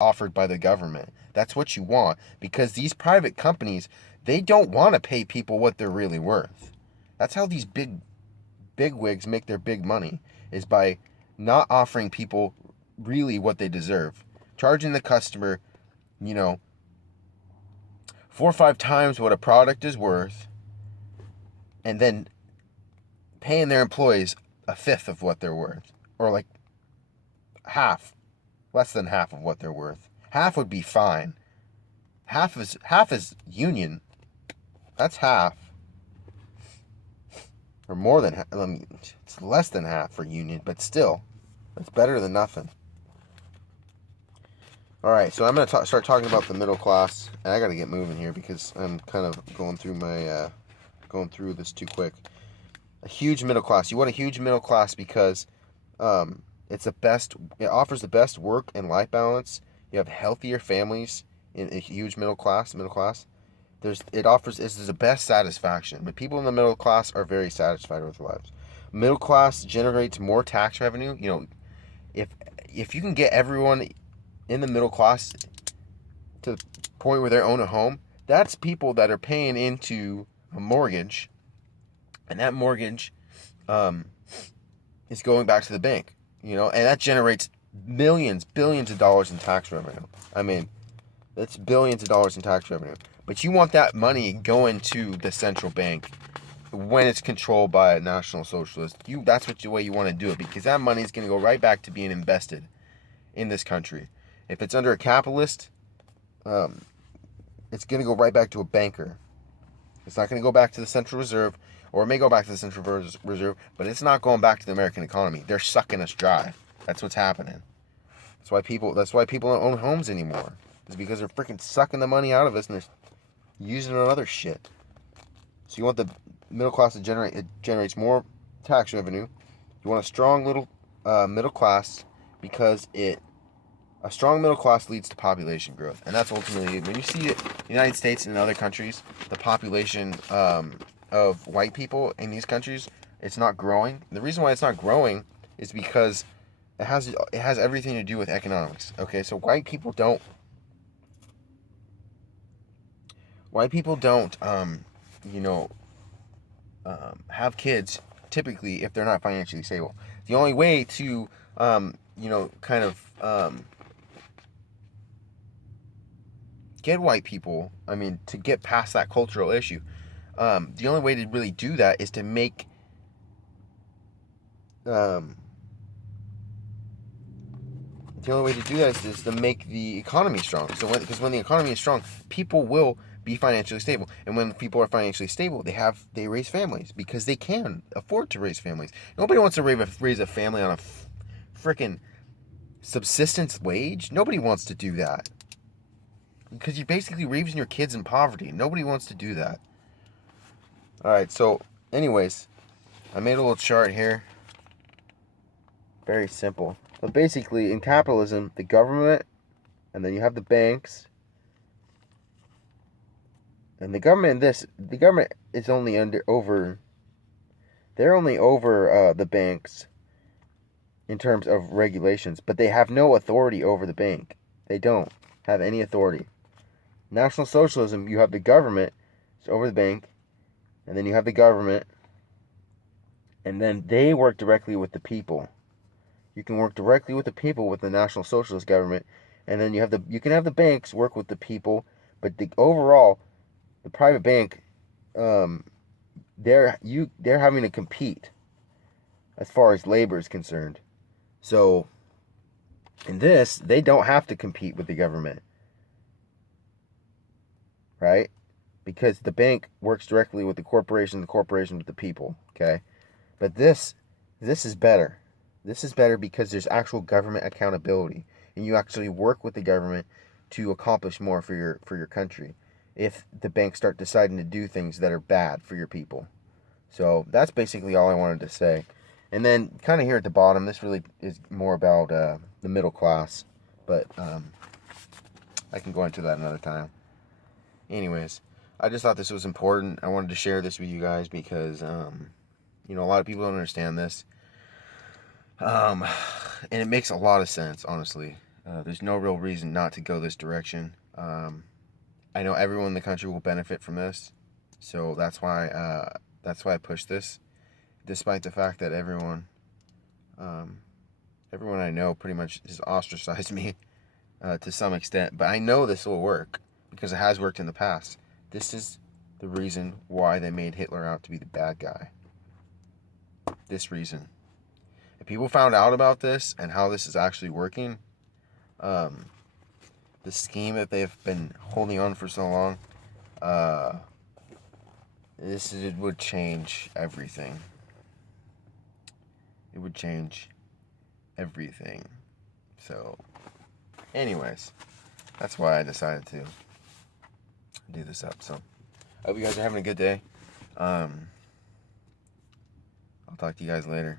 offered by the government. That's what you want, because these private companies, they don't want to pay people what they're really worth. That's how these big wigs make their big money, is by not offering people really what they deserve. Charging the customer, you know, 4 or 5 times what a product is worth, and then paying their employees a fifth of what they're worth, or like half, less than half of what they're worth. Half would be fine. Half is union. That's half, or more than half. It's less than half for union, but still, that's better than nothing. All right, so I'm gonna start talking about the middle class, and I gotta get moving here because I'm kind of going through this too quick. A huge middle class. You want a huge middle class because it's the best. It offers the best work and life balance. You have healthier families in a huge middle class. This is the best satisfaction. But people in the middle class are very satisfied with their lives. Middle class generates more tax revenue. If you can get everyone in the middle class to the point where they own a home, that's people that are paying into a mortgage, and that mortgage is going back to the bank, and that generates billions of dollars in tax revenue. I mean, that's billions of dollars in tax revenue. But you want that money going to the central bank when it's controlled by a National Socialist. That's the way you want to do it, because that money is going to go right back to being invested in this country. If it's under a capitalist, it's going to go right back to a banker. It's not going to go back to the Central Reserve, or it may go back to the Central Reserve, but it's not going back to the American economy. They're sucking us dry. That's what's happening. That's why people don't own homes anymore. It's because they're freaking sucking the money out of us, and they're using it on other shit. So you want the middle class to generates more tax revenue. You want a strong little middle class, because a strong middle class leads to population growth, and that's ultimately, when you see it in the United States and in other countries, the population of white people in these countries, it's not growing. The reason why it's not growing is because it has everything to do with economics. Okay, so white people don't have kids typically if they're not financially stable. The only way to get white people, to get past that cultural issue, the only way to really do that is to make the economy strong. Because when the economy is strong, people will be financially stable, and when people are financially stable, they raise families because they can afford to raise families. Nobody wants to raise a family on a freaking subsistence wage. Nobody wants to do that, because you're basically raising your kids in poverty. Nobody wants to do that. All right, so anyways, I made a little chart here. Very simple. But basically, in capitalism, the government, and then you have the banks, and the government is only they're only over the banks in terms of regulations, but they have no authority over the bank. They don't have any authority. National Socialism, you have the government, it's over the bank, and then you have the government, and then they work directly with the people. You can work directly with the people with the National Socialist government, and then you can have the banks work with the people, but overall, the private bank, they're having to compete as far as labor is concerned. So in this, they don't have to compete with the government, right? Because the bank works directly with the corporation with the people. Okay, but this is better. This is better because there's actual government accountability, and you actually work with the government to accomplish more for your country, if the banks start deciding to do things that are bad for your people. So that's basically all I wanted to say. And then kind of here at the bottom, this really is more about the middle class, but I can go into that another time. Anyways, I just thought this was important. I wanted to share this with you guys because a lot of people don't understand this. And it makes a lot of sense, honestly. There's no real reason not to go this direction. I know everyone in the country will benefit from this, so that's why I push this, despite the fact that everyone I know pretty much has ostracized me to some extent. But I know this will work because it has worked in the past. This is the reason why they made Hitler out to be the bad guy. This reason. If people found out about this and how this is actually working, the scheme that they've been holding on for so long, it would change everything. It would change everything. So, anyways, that's why I decided to do this up. So, I hope you guys are having a good day. I'll talk to you guys later.